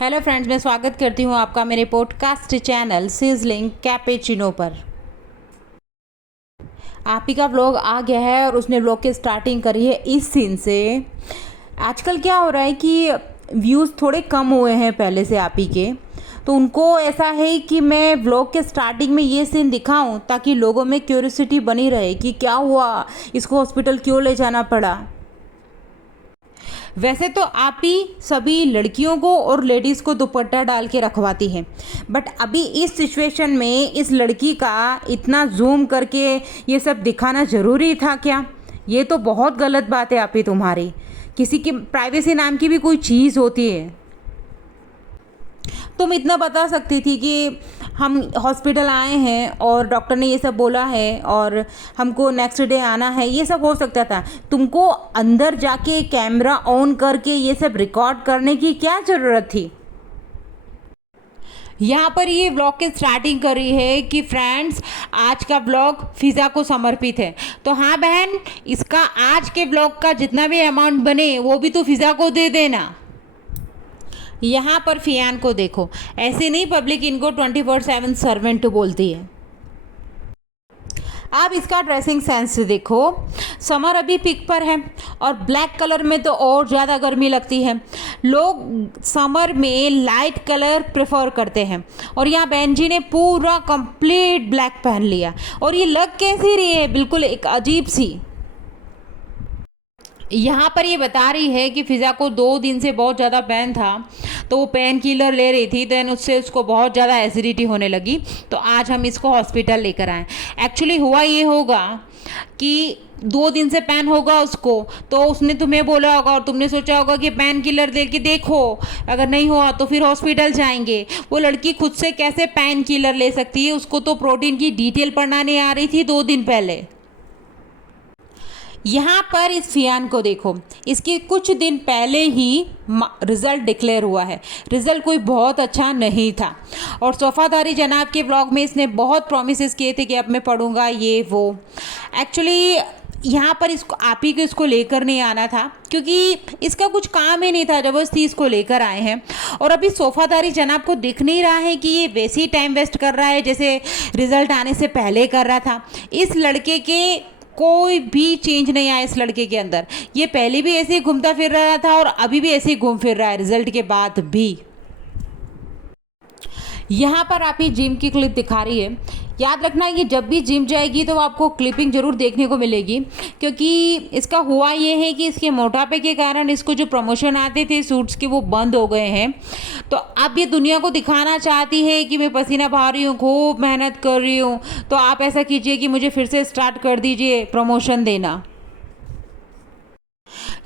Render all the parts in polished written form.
Hello friends, मैं स्वागत करती हूँ आपका मेरे पॉडकास्ट चैनल सिजलिंग कैपेचिनो पर। आप ही का व्लॉग आ गया है और उसने व्लॉग की स्टार्टिंग करी है इस सीन से। आजकल क्या हो रहा है कि व्यूज़ थोड़े कम हुए हैं पहले से आप ही के, तो उनको ऐसा है कि मैं व्लॉग के स्टार्टिंग में ये सीन दिखाऊं ताकि लोगों में क्यूरियोसिटी बनी रहे कि क्या हुआ, इसको हॉस्पिटल क्यों ले जाना पड़ा। वैसे तो आप ही सभी लड़कियों को और लेडीज़ को दुपट्टा डाल के रखवाती हैं, बट अभी इस सिचुएशन में इस लड़की का इतना जूम करके ये सब दिखाना ज़रूरी था क्या? ये तो बहुत गलत बात है आप ही तुम्हारी। किसी की प्राइवेसी नाम की भी कोई चीज़ होती है। तुम इतना बता सकती थी कि हम हॉस्पिटल आए हैं और डॉक्टर ने ये सब बोला है और हमको नेक्स्ट डे आना है, ये सब हो सकता था। तुमको अंदर जाके कैमरा ऑन करके ये सब रिकॉर्ड करने की क्या ज़रूरत थी? यहाँ पर ये व्लॉग की स्टार्टिंग करी है कि फ्रेंड्स, आज का व्लॉग फ़िज़ा को समर्पित है। तो हाँ बहन, इसका आज के व्लॉग का जितना भी अमाउंट बने वो भी तो फ़िज़ा को दे देना। यहाँ पर फियान को देखो, ऐसे नहीं पब्लिक इनको 24/7 सर्वेंट बोलती है। आप इसका ड्रेसिंग सेंस देखो, समर अभी पिक पर है और ब्लैक कलर में तो और ज़्यादा गर्मी लगती है। लोग समर में लाइट कलर प्रेफर करते हैं और यहाँ बहन जी ने पूरा कंप्लीट ब्लैक पहन लिया और ये लग कैसी रही है, बिल्कुल एक अजीब सी। यहाँ पर ये बता रही है कि फ़िज़ा को 2 दिन से बहुत ज़्यादा पेन था, तो वो पेन किलर ले रही थी, देन उससे उसको बहुत ज़्यादा एसिडिटी होने लगी। तो आज हम इसको हॉस्पिटल लेकर आए। एक्चुअली हुआ ये होगा कि 2 दिन से पेन होगा उसको, तो उसने तुम्हें बोला होगा और तुमने सोचा होगा कि पेन किलर दे के देखो, अगर नहीं हुआ तो फिर हॉस्पिटल जाएंगे। वो लड़की खुद से कैसे पेन किलर ले सकती है? उसको तो प्रोटीन की डिटेल पढ़ना नहीं आ रही थी 2 दिन पहले। यहाँ पर इस फियान को देखो, इसके कुछ दिन पहले ही रिज़ल्ट डिक्लेयर हुआ है। रिज़ल्ट कोई बहुत अच्छा नहीं था और सोफ़ादारी जनाब के व्लॉग में इसने बहुत प्रॉमिसेस किए थे कि अब मैं पढ़ूँगा ये वो। एक्चुअली यहाँ पर इसको आप ही को इसको लेकर नहीं आना था, क्योंकि इसका कुछ काम ही नहीं था, ज़बरदस्ती इसको लेकर आए हैं। और अभी सोफ़ादारी जनाब को दिख नहीं रहा है कि ये वैसे ही टाइम वेस्ट कर रहा है जैसे रिज़ल्ट आने से पहले कर रहा था। इस लड़के के कोई भी चेंज नहीं आया इस लड़के के अंदर। ये पहले भी ऐसे ही घूमता फिर रहा था और अभी भी ऐसे ही घूम फिर रहा है रिजल्ट के बाद भी। यहाँ पर आप ही जिम की क्लिप दिखा रही है। याद रखना कि जब भी जिम जाएगी तो आपको क्लिपिंग ज़रूर देखने को मिलेगी, क्योंकि इसका हुआ ये है कि इसके मोटापे के कारण इसको जो प्रमोशन आते थे सूट्स के वो बंद हो गए हैं। तो अब ये दुनिया को दिखाना चाहती है कि मैं पसीना बहा रही हूँ, खूब मेहनत कर रही हूँ, तो आप ऐसा कीजिए कि मुझे फिर से स्टार्ट कर दीजिए प्रमोशन देना।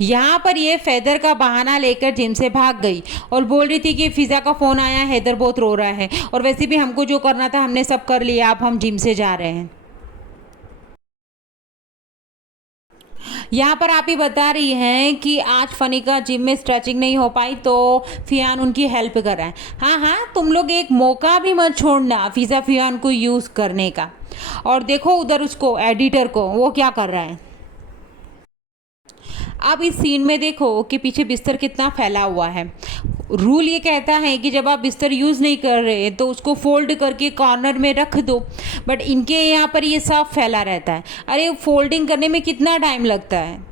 यहाँ पर ये फैदर का बहाना लेकर जिम से भाग गई और बोल रही थी कि फ़िज़ा का फ़ोन आया, हैदर बहुत रो रहा है और वैसे भी हमको जो करना था हमने सब कर लिया, अब हम जिम से जा रहे हैं। यहाँ पर आप ही बता रही हैं कि आज फ़नी का जिम में स्ट्रेचिंग नहीं हो पाई तो फ़ियान उनकी हेल्प कर रहा है। हाँ हाँ, तुम लोग एक मौका भी मत छोड़ना फ़िज़ा फ़ियान को यूज़ करने का। और देखो उधर उसको एडिटर को, वो क्या कर रहा है। अब इस सीन में देखो कि पीछे बिस्तर कितना फैला हुआ है। रूल ये कहता है कि जब आप बिस्तर यूज़ नहीं कर रहे तो उसको फोल्ड करके कॉर्नर में रख दो, बट इनके यहाँ पर ये सब फैला रहता है। अरे फोल्डिंग करने में कितना टाइम लगता है।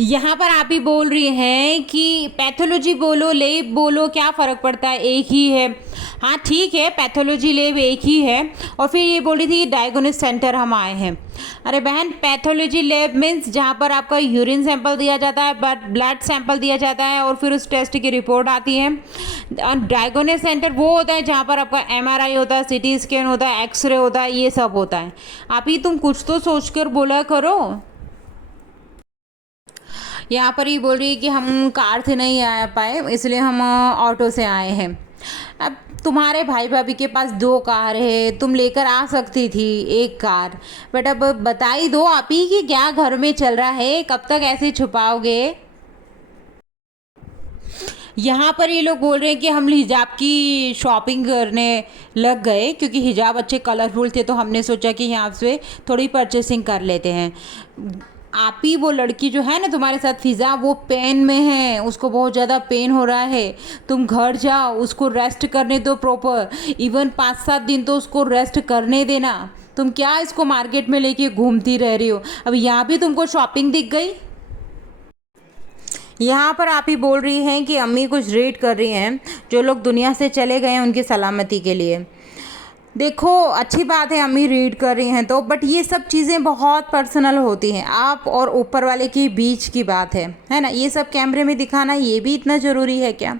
यहाँ पर आप ही बोल रही हैं कि पैथोलॉजी बोलो लेब बोलो क्या फ़र्क पड़ता है, एक ही है। हाँ ठीक है, पैथोलॉजी लेब एक ही है। और फिर ये बोल रही थी कि डायग्नोसिस सेंटर हम आए हैं। अरे बहन, पैथोलॉजी लेब मीन्स जहाँ पर आपका यूरिन सैंपल दिया जाता है, ब्लड सैंपल दिया जाता है और फिर उस टेस्ट की रिपोर्ट आती है। डायग्नोसिस सेंटर वो होता है जहाँ पर आपका एमआरआई होता है, सीटी स्कैन होता है, एक्सरे होता है, ये सब होता है। आप ही तुम कुछ तो सोच कर बोला करो। यहाँ पर ही बोल रही है कि हम कार से नहीं आ पाए इसलिए हम ऑटो से आए हैं। अब तुम्हारे भाई भाभी के पास 2 कार है, तुम लेकर आ सकती थी एक कार, बट अब बता ही दो आप ही कि क्या घर में चल रहा है, कब तक ऐसे छुपाओगे। यहाँ पर ये लोग बोल रहे हैं कि हम हिजाब की शॉपिंग करने लग गए क्योंकि हिजाब अच्छे कलरफुल थे, तो हमने सोचा कि यहाँ से थोड़ी परचेसिंग कर लेते हैं। आप ही वो लड़की जो है ना तुम्हारे साथ फिज़ा, वो पेन में है, उसको बहुत ज़्यादा पेन हो रहा है। तुम घर जाओ, उसको रेस्ट करने दो प्रॉपर, इवन 5-7 दिन तो उसको रेस्ट करने देना। तुम क्या इसको मार्केट में लेके घूमती रह रही हो? अब यहाँ भी तुमको शॉपिंग दिख गई। यहाँ पर आप ही बोल रही हैं कि अम्मी कुछ रीड कर रही हैं, जो लोग दुनिया से चले गए हैं उनकी सलामती के लिए। देखो, अच्छी बात है अम्मी रीड कर रही हैं तो, बट ये सब चीज़ें बहुत पर्सनल होती हैं, आप और ऊपर वाले के बीच की बात है ना। ये सब कैमरे में दिखाना ये भी इतना ज़रूरी है क्या?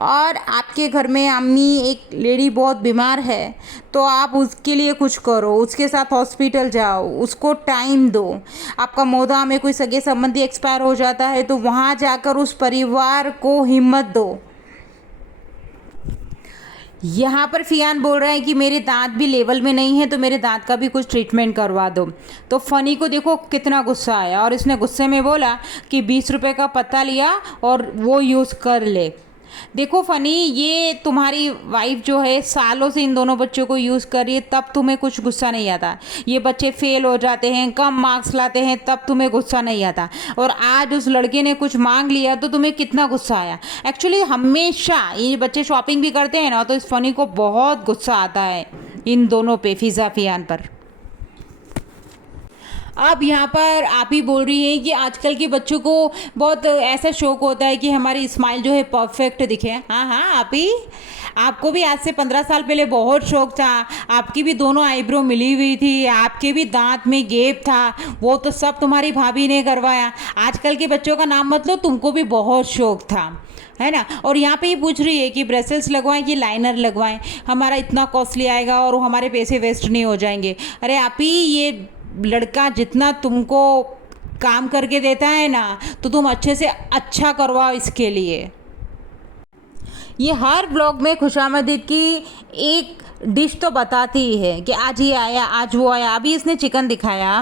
और आपके घर में अम्मी एक लेडी बहुत बीमार है, तो आप उसके लिए कुछ करो, उसके साथ हॉस्पिटल जाओ, उसको टाइम दो। आपका मोहल्ला में कोई सगे संबंधी एक्सपायर हो जाता है तो वहाँ जाकर उस परिवार को हिम्मत दो। यहाँ पर फियान बोल रहा है कि मेरे दांत भी लेवल में नहीं है, तो मेरे दांत का भी कुछ ट्रीटमेंट करवा दो। तो फ़नी को देखो कितना गुस्सा आया, और इसने गुस्से में बोला कि 20 रुपए का पत्ता लिया और वो यूज़ कर ले। देखो फ़नी, ये तुम्हारी वाइफ जो है सालों से इन दोनों बच्चों को यूज़ कर रही है, तब तुम्हें कुछ गुस्सा नहीं आता। ये बच्चे फेल हो जाते हैं, कम मार्क्स लाते हैं, तब तुम्हें गुस्सा नहीं आता। और आज उस लड़के ने कुछ मांग लिया तो तुम्हें कितना गुस्सा आया। एक्चुअली हमेशा ये बच्चे शॉपिंग भी करते हैं ना, तो इस फ़नी को बहुत गुस्सा आता है इन दोनों पे, फिज़ा फियान पर। अब यहाँ पर आप ही बोल रही हैं कि आजकल के बच्चों को बहुत ऐसा शौक होता है कि हमारी स्माइल जो है परफेक्ट दिखे। हाँ हाँ, आप ही, आपको भी आज से 15 साल पहले बहुत शौक था, आपकी भी दोनों आईब्रो मिली हुई थी, आपके भी दांत में गैप था, वो तो सब तुम्हारी भाभी ने करवाया। आजकल के बच्चों का नाम मत लो, तुमको भी बहुत शौक था, है ना। और यहाँ पे ये पूछ रही है कि ब्रेसलेट्स लगवाएं कि लाइनर लगवाएं, हमारा इतना कॉस्टली आएगा और हमारे पैसे वेस्ट नहीं हो जाएंगे। अरे आप ही, ये लड़का जितना तुमको काम करके देता है ना, तो तुम अच्छे से अच्छा करवाओ इसके लिए। ये हर ब्लॉग में खुशामदीद की एक डिश तो बताती ही है कि आज ये आया, आज वो आया। अभी इसने चिकन दिखाया।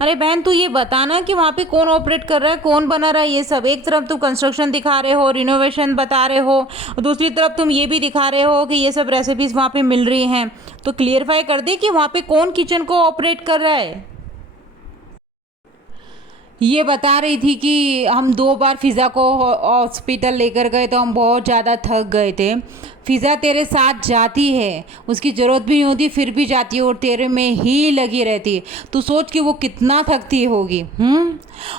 अरे बहन, तू ये बताना कि वहाँ पे कौन ऑपरेट कर रहा है, कौन बना रहा है ये सब। एक तरफ तुम कंस्ट्रक्शन दिखा रहे हो, रिनोवेशन बता रहे हो, और दूसरी तरफ तुम ये भी दिखा रहे हो कि ये सब रेसिपीज़ वहाँ पे मिल रही हैं। तो क्लियरफाई कर दे कि वहाँ पे कौन किचन को ऑपरेट कर रहा है। ये बता रही थी कि हम 2 बार फ़िज़ा को हॉस्पिटल लेकर गए तो हम बहुत ज़्यादा थक गए थे। फ़िज़ा तेरे साथ जाती है, उसकी ज़रूरत भी नहीं होती, फिर भी जाती है और तेरे में ही लगी रहती है। तू सोच कि वो कितना थकती होगी।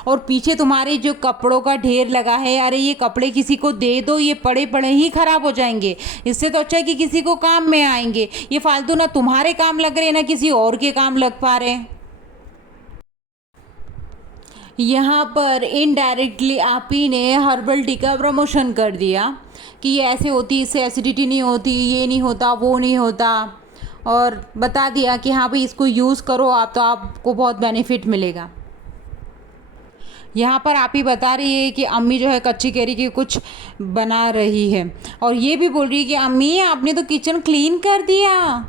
और पीछे तुम्हारे जो कपड़ों का ढेर लगा है, अरे ये कपड़े किसी को दे दो, ये पड़े पड़े ही ख़राब हो जाएंगे। इससे तो अच्छा है कि किसी को काम में आएंगे। ये फालतू ना तुम्हारे काम लग रहे ना किसी और के काम लग पा रहे। यहाँ पर इनडायरेक्टली आप ही ने हर्बल टी का प्रमोशन कर दिया कि ये ऐसे होती, इससे एसिडिटी नहीं होती, ये नहीं होता, वो नहीं होता, और बता दिया कि हाँ भाई इसको यूज़ करो आप, तो आपको बहुत बेनिफिट मिलेगा। यहाँ पर आप ही बता रही है कि अम्मी जो है कच्ची कैरी की कुछ बना रही है, और ये भी बोल रही है कि अम्मी आपने तो किचन क्लीन कर दिया।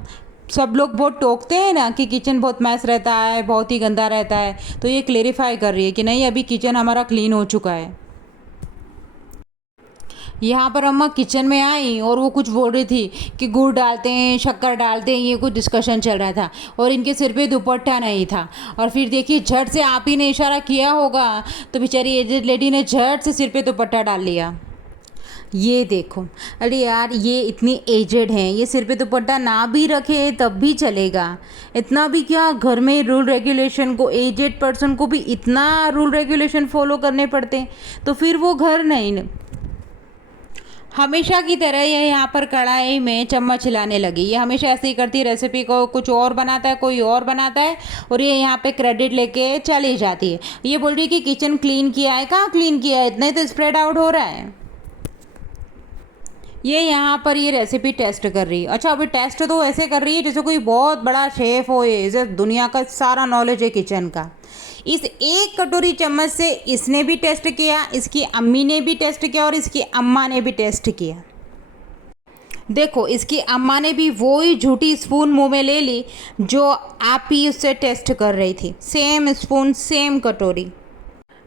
सब लोग बहुत टोकते हैं ना कि किचन बहुत मैस रहता है, बहुत ही गंदा रहता है, तो ये क्लेरिफाई कर रही है कि नहीं, अभी किचन हमारा क्लीन हो चुका है। यहाँ पर अम्मा किचन में आई और वो कुछ बोल रही थी कि गुड़ डालते हैं, शक्कर डालते हैं, ये कुछ डिस्कशन चल रहा था, और इनके सिर पे दुपट्टा नहीं था। और फिर देखिए, झट से आप ही ने इशारा किया होगा तो बेचारी एजेड लेडी ने झट से सिर पे दुपट्टा डाल लिया। ये देखो, अरे यार ये इतनी एजेड हैं, ये सिर पे दुपट्टा ना भी रखे तब भी चलेगा। इतना भी क्या, घर में रूल रेगुलेशन को, एजेड पर्सन को भी इतना रूल रेगुलेशन फॉलो करने पड़ते हैं, तो फिर वो घर नहीं। हमेशा की तरह ये यहाँ पर कढ़ाई में चम्मच हिलाने लगी। ये हमेशा ऐसे ही करती है, रेसिपी को कुछ और बनाता है, कोई और बनाता है, और ये यहाँ पे क्रेडिट लेके चली जाती है। ये बोल रही है कि किचन क्लीन किया है, कहाँ क्लीन किया है, इतना ही तो स्प्रेड आउट हो रहा है। ये यहाँ पर ये रेसिपी टेस्ट कर रही है। अच्छा, अभी टेस्ट तो ऐसे कर रही है जैसे कोई बहुत बड़ा शेफ़ हो, ये जैसे दुनिया का सारा नॉलेज है किचन का। इस एक कटोरी चम्मच से इसने भी टेस्ट किया, इसकी अम्मी ने भी टेस्ट किया, और इसकी अम्मा ने भी टेस्ट किया। देखो, इसकी अम्मा ने भी वही झूठी स्पून मुंह में ले ली जो आप ही उससे टेस्ट कर रही थी। सेम स्पून, सेम कटोरी।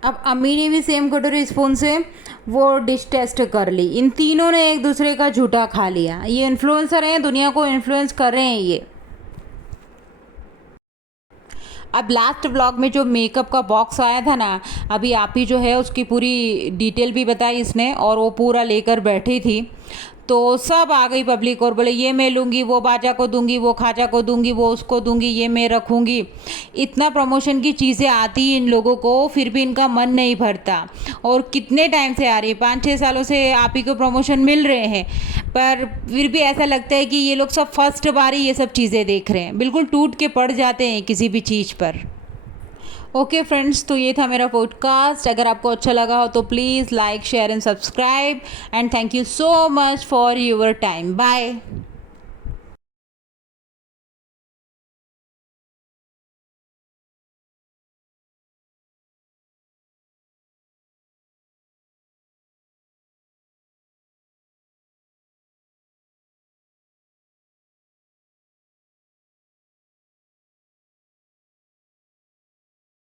अब अम्मी ने भी सेम कटोरी स्पून से वो डिश टेस्ट कर ली। इन तीनों ने एक दूसरे का झूठा खा लिया। ये इन्फ्लुएंसर हैं, दुनिया को इन्फ्लुएंस कर रहे हैं ये। अब लास्ट व्लॉग में जो मेकअप का बॉक्स आया था ना, अभी आप ही जो है उसकी पूरी डिटेल भी बताई इसने और वो पूरा लेकर बैठी थी। तो सब आ गई पब्लिक और बोले ये मैं लूँगी, वो बाजा को दूंगी, वो खाजा को दूंगी, वो उसको दूंगी, ये मैं रखूँगी। इतना प्रमोशन की चीज़ें आती इन लोगों को, फिर भी इनका मन नहीं भरता। और कितने टाइम से आ रही है, 5-6 सालों से आप ही को प्रमोशन मिल रहे हैं, पर फिर भी ऐसा लगता है कि ये लोग सब फर्स्ट बार ही ये सब चीज़ें देख रहे हैं, बिल्कुल टूट के पड़ जाते हैं किसी भी चीज़ पर। ओके फ्रेंड्स, तो ये था मेरा पॉडकास्ट। अगर आपको अच्छा लगा हो तो please like share and subscribe and thank you so much for your time. Bye.